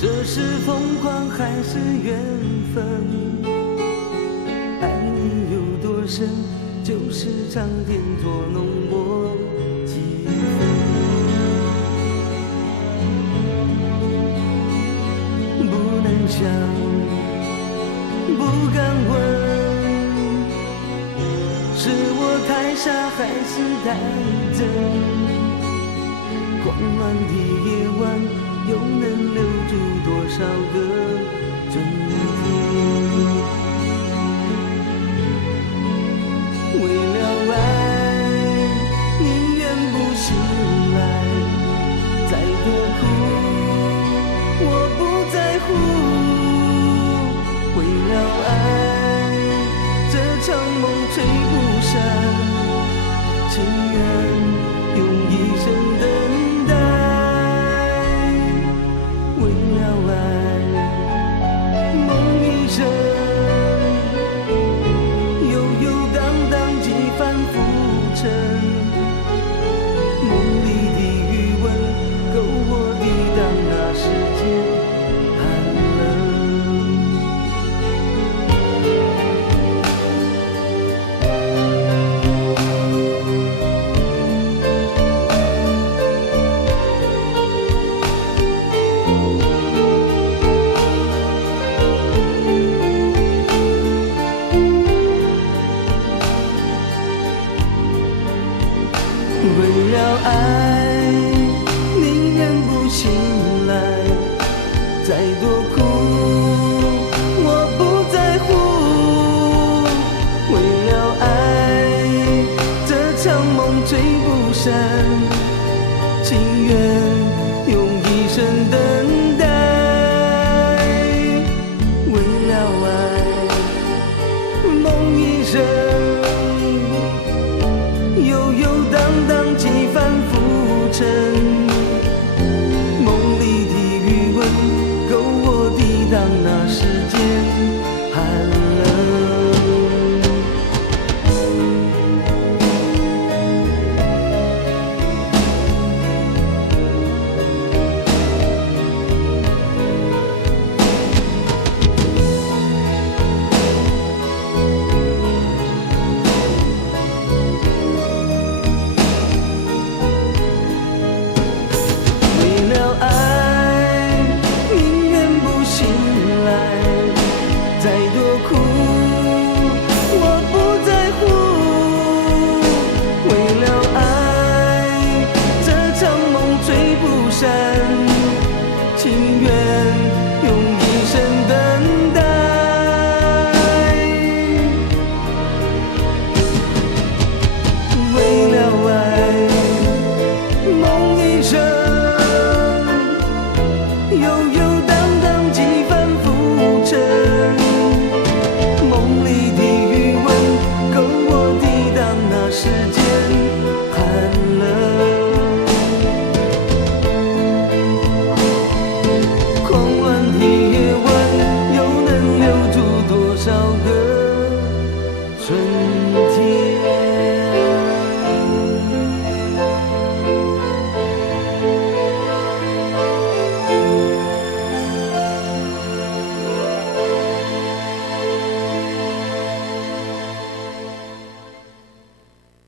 这是疯狂还是缘分？爱你有多深，就是上天捉弄我几分。不能想，不敢问，是我太傻还是太真？狂乱的夜晚，又能留住多少个春天？为了爱，宁愿不醒来，再多苦我不在乎。为了爱，这场梦吹不散，情愿用一生等待。为了爱，梦一生，悠悠荡荡几番浮沉。梦里的余温，够我抵挡那世间寒冷。为了爱，宁愿不醒来，再多苦我不在乎。为了爱，这场梦吹不散，情愿用一生等待。为了爱，梦一生，悠悠荡荡几番浮沉。梦里的余温，够我抵挡那世间寒冷。情愿用一生等待。为了爱，梦一生，悠悠荡荡几番浮沉。梦里的余温，够我抵挡那世间寒冷。春